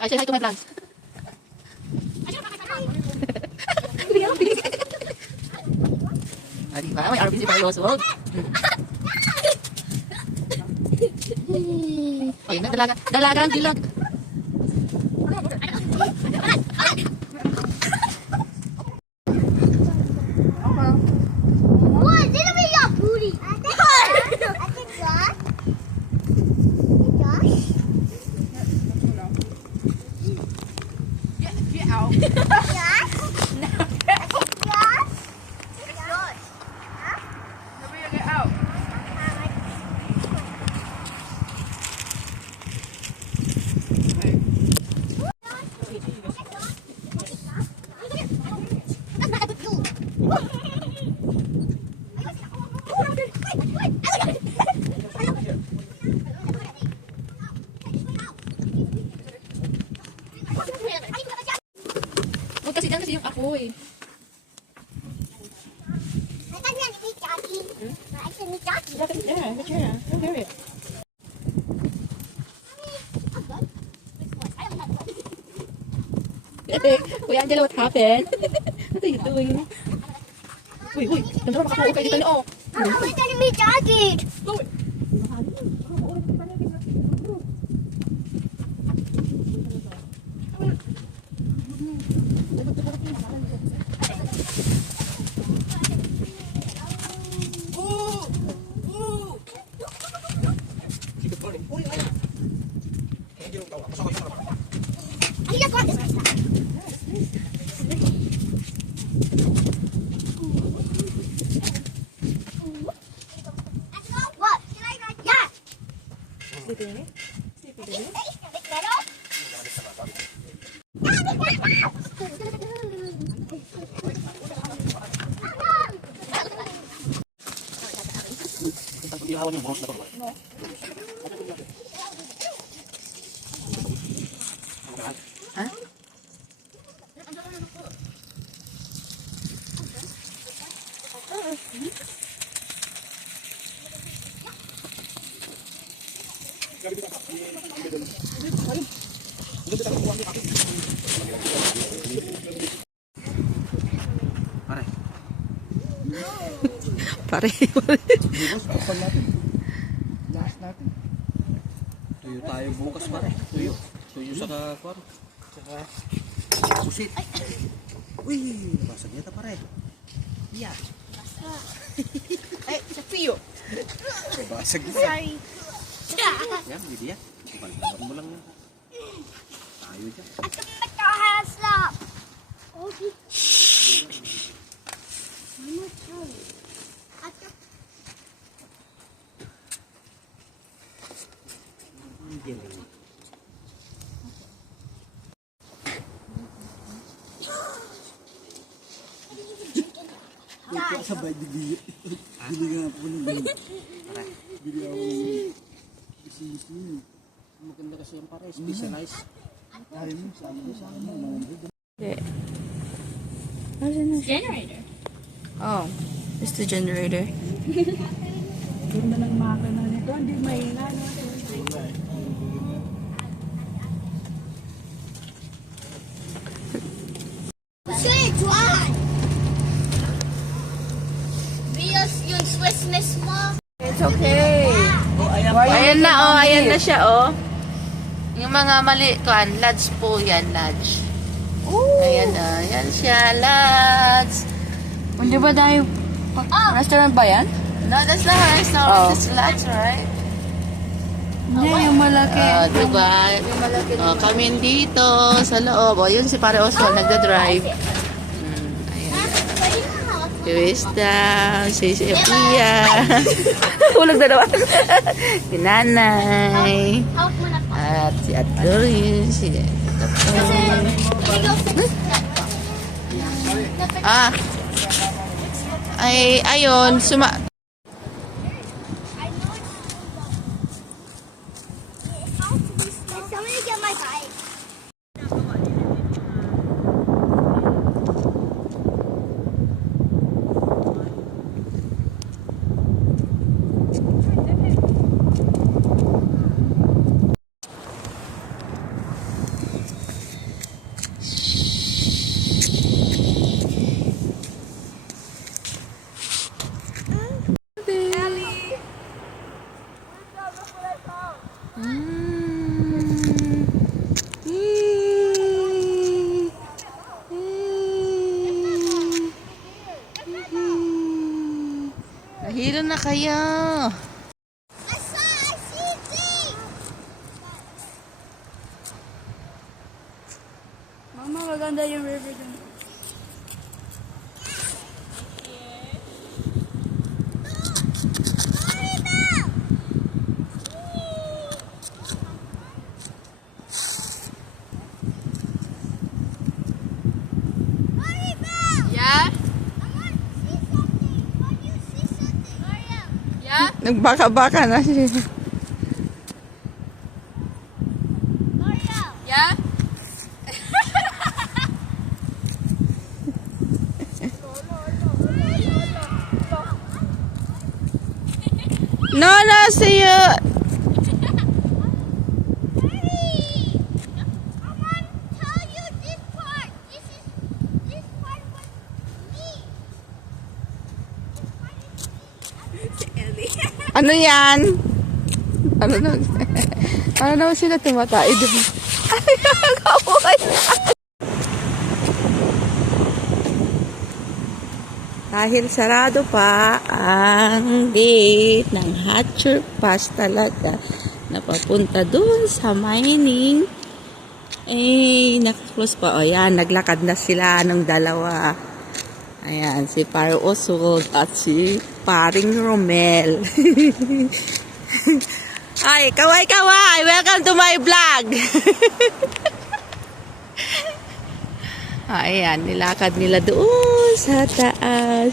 I say hi to my plants. Ay, di ba? May RBC pa yung suwag. Ayun na, dalaga ang dilag. Kasi dyan kasi yung apoy. Yeah, but yeah, I'll do it. Kuya Angela, what happened? What are you doing? Uy, ganda ba makapuo kayo dito niyo? Oh. I'm telling me jacket. Ihawan yung bronze na to. Ha? Pare. Last natin. Tuyo tayo bukas pare. Tuyo sa kakwan. Saka susit. Uy, basag yata pare. Yeah. Ay, sa tuyo. Basag yata. Sorry. Yan, hindi yan. Balikan mo lang yan. Tayo dyan. I can make our hands up. Okay. I'm not sure. Ito sabay bili nga po ng bili ako ng maganda kasi yung pare, specialized. Dahil mo sa amin Generator. Oh, it's the generator. Ganda ng makina nito. Hindi mahina. Say, try. Bios yung Swiss miss mo. It's okay. Ayan na, oh. Ayan na siya, oh. Yung mga mali, lads po yan, lads. Ayan, ayan siya, lads. Hindi ba tayo? Restaurant ba yan? No, that's not a restaurant. Oh. It's lads, right? Hindi, yung malaki. Diba? Oh, kami dito sa loob. Oh, yun si Pare Oswald, nagda-drive. Ayan. Krista, si Pia. Hulog na naman. Si Nanay. Help mo na po. At si Adorin, si ayun, Somebody get my bike. Mahilo na kayo. I see things. Mama, maganda yung river dun. Yeah? See something. Hurry up. Yeah? Nagbaka-baka na siya. Hurry up. Yeah? No, see you. Hurry. I want to tell you this part. This part was me. This part is me. Ano yan? Ano na? Ano naman sila tumatay doon? Ay, nakabuhay na. Dahil sarado pa ang gate ng Hatcher Pass talaga na papunta doon sa mining. Eh, naka-close pa. O yan, naglakad na sila ng dalawa. Ayan, si Paro Oswald at si Paring Romel. Ay, kaway-kaway! Welcome to my vlog! Ayan, nilakad nila doon sa taas.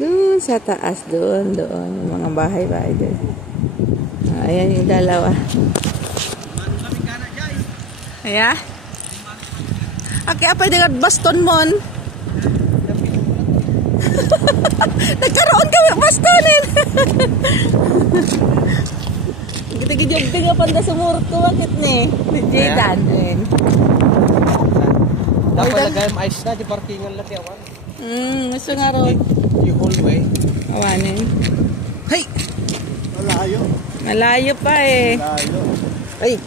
Doon sa taas, doon. Yung mga bahay-bahay doon. Ayan yung dalawa. Ayan. Okay, pwede ka baston mon. Nagkaroon kami bastonin. Kita-gidyog nga panda sumurot ko. Bakit ni? Jaydan. Dapat lagay ang ice na, di parkingan lang yawan. Gusto nga ron. Yung hallway. Awanin. Hey! Malayo. Malayo pa eh. Malayo. Ay!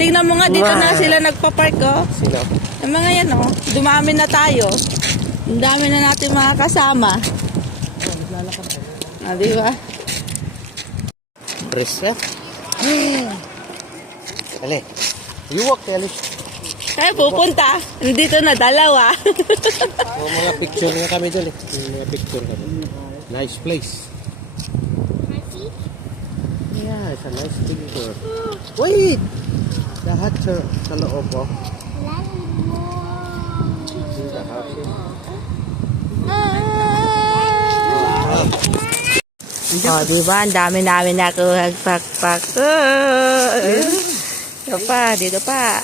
Tingnan mo nga, dito na sila nagpa-park oh. Sino? Yung mga yan oh. Dumami na tayo. Ang dami na natin mga kasama. Ah, di ba? Dress ya? Ale. You walk, Ale. Kaya pupunta. Dito na, dalawa. Mga picture nga kami doon eh. Mga picture kami. Nice place. Yeah, it's a nice picture. Wait! The hut sa loob oh. The house eh. Oh, di ba? Ang dami namin nakuha. Pak-pak. Dito pa, dito pa.